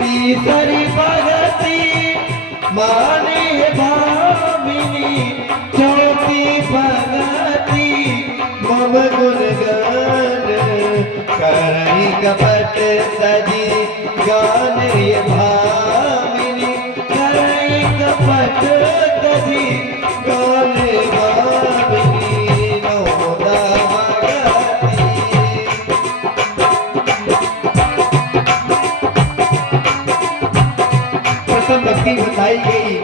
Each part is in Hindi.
तीसरी भगति माने भामिनी, चौथी भगति मम गुण गान, करई कपट तजी गान ये भामिनी, करई कपट तजी गान भामिनी, नौदा भगति। प्रथम भक्ति बताई गई,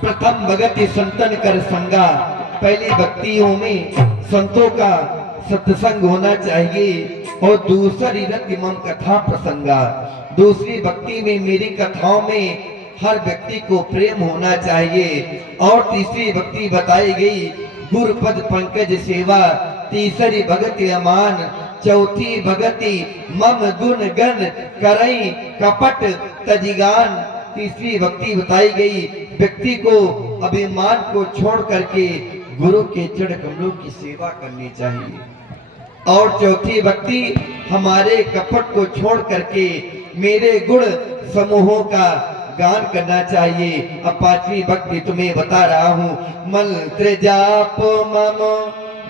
प्रथम भगति संतन कर संगा। पहली भक्तियों में संतों का सत्संग होना चाहिए और दूसरी रति मम कथा प्रसंगा। दूसरी भक्ति में मेरी कथाओं में हर व्यक्ति को प्रेम होना चाहिए। और तीसरी भक्ति बताई गई गुरुपद पंकज सेवा। तीसरी भगति अमान, चौथी भगति मम गुण गण करई कपट तजिगान। तीसरी भक्ति बताई गई व्यक्ति को अभिमान को छोड़ करके गुरु के चरण कमलों की सेवा करनी चाहिए। और चौथी भक्ति हमारे कपट को छोड़ करके मेरे गुण समूहों का गान करना चाहिए। अब पांचवी भक्ति तुम्हें बता रहा हूँ। मंत्र जाप मम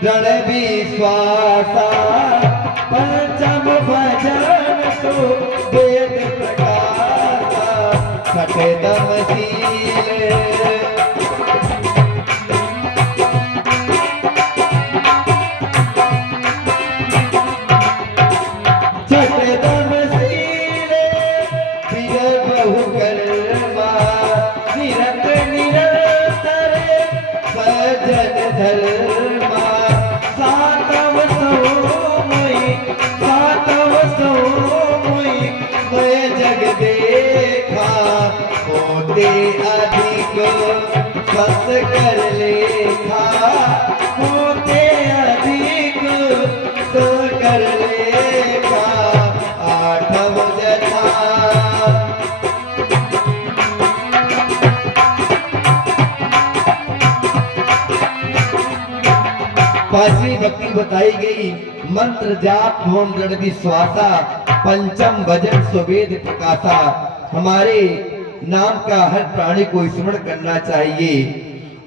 दृढ़ विश्वासा, पंचम भजन तो वेद प्रकाशा, छठे दम सील अधिक बस कर लेखा, होते अधिक तो कर लेखा, आठव जथा। पांचवी भक्ति बताई गई मंत्र जाप होम दृढ़ विश्वासा, पंचम भजन सुवेद प्रकाशा। हमारे नाम का हर प्राणी को स्मरण करना चाहिए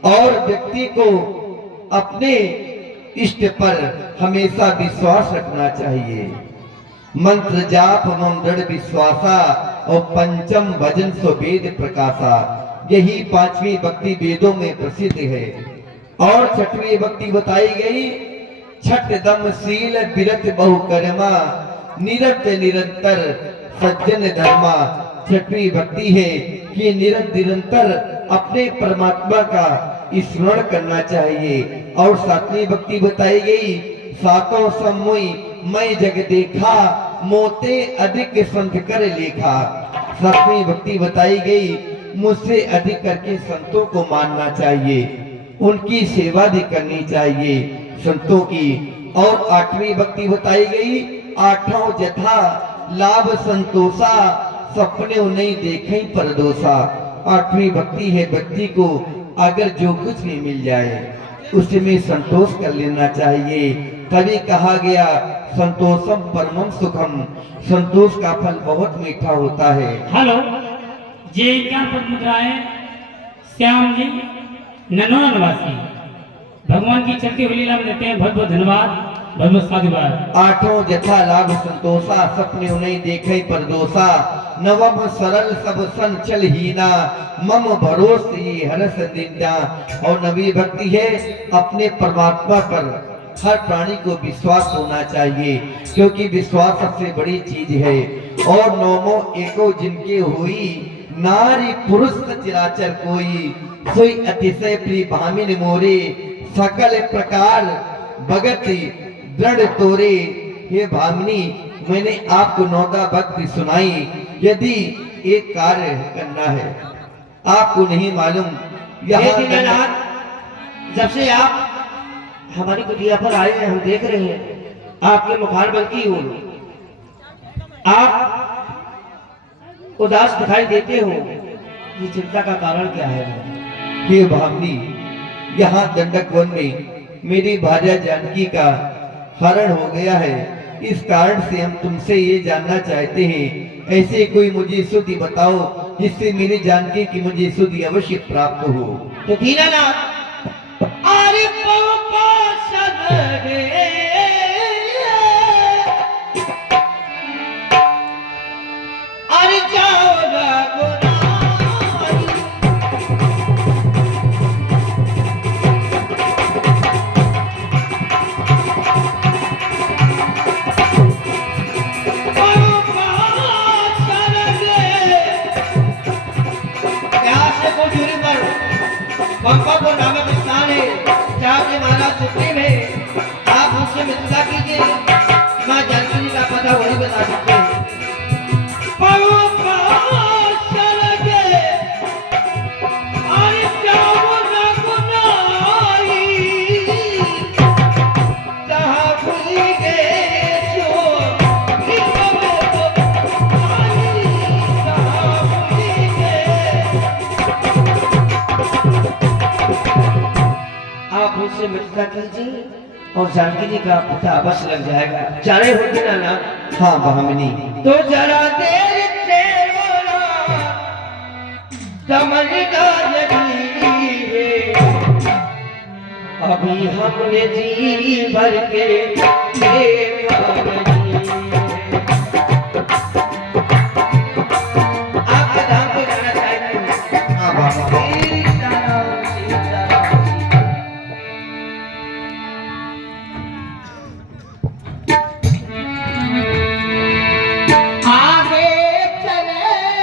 और व्यक्ति को अपने इष्ट पर हमेशा विश्वास रखना चाहिए। मंत्र जाप मम दृढ़ विश्वासा और पंचम भजन सो वेद प्रकाशा। यही पांचवी भक्ति वेदों में प्रसिद्ध है। और छठवीं भक्ति बताई गई छठ दम शील विरत बहुकर्मा, निरत निरंतर सज्जन धर्मा। छठवीं भक्ति है कि निरंतर अपने परमात्मा का स्मरण करना चाहिए। और सातवीं भक्ति बताई गई सातों समूह मैं जग देखा, मोते अधिक संत कर लेखा। सातवीं भक्ति बताई गई मुझसे अधिक करके संतों को मानना चाहिए, उनकी सेवा भी करनी चाहिए संतों की। और आठवीं भक्ति बताई गई आठों जथा लाभ संतोषा, सपने नहीं देखे पर दोषा। आठवीं भक्ति है व्यक्ति को अगर जो कुछ भी मिल जाए उसमें संतोष कर लेना चाहिए। तभी कहा गया संतोषम परमम सुखम, संतोष का फल बहुत मीठा होता है। हेलो जी, क्या पद मुद्राएं श्याम जी ननौरा निवासी भगवान की चलती हुई लीला में देते हैं। बहुत बहुत धन्यवाद, बहुत बहुत साधुवाद। आठों जथा लाभ संतोषा, सपने नहीं देखे पर दोषा। नवम सरल सब संचल हीना, मम भरोसे हरस निंदा। और नवी भक्ति है अपने परमात्मा पर हर प्राणी को विश्वास होना चाहिए, क्योंकि विश्वास सबसे बड़ी चीज है। और नौमो एको जिनके हुई, नारी पुरुष चिराचर कोई, सोई अतिशय प्रिय भामिन मोरे, सकल प्रकार भगति दृढ़ तोरे। हे भामिनी, मैंने आपको नौदा भक्ति सुनाई। यदि एक कार्य करना है, आपको नहीं मालूम, जब से आप हमारी कुटिया पर आए हैं, हम देख रहे हैं आपके मुखारबल की ओर आप उदास दिखाई देते हो। ये चिंता का कारण क्या है? हे भामिनी, यहाँ दंडक वन में मेरी भार्या जानकी का हरण हो गया है इस कारण से हम तुमसे ये जानना चाहते हैं, ऐसे कोई मुझे स्तुति बताओ जिससे मेरी जानकी की मुझे स्तुति अवश्य प्राप्त हो। तो दीनानाथ अरे पापा सदगे अरे जाओ रघुनाथ पंपा को नामक स्थान है जहाँ के महाराज सुप्रीम है। आप उससे मित्रता कीजिए, माँ जानकी जी का पता वही बता सकते हैं। आप उससे मित्रता कीजिए और जानकी जी का पता अवश्य लग जाएगा। जाने होते ना ना। हाँ बहमनी, तो जरा देर तेरा समझना नहीं है, अभी हमने जी भर के देखा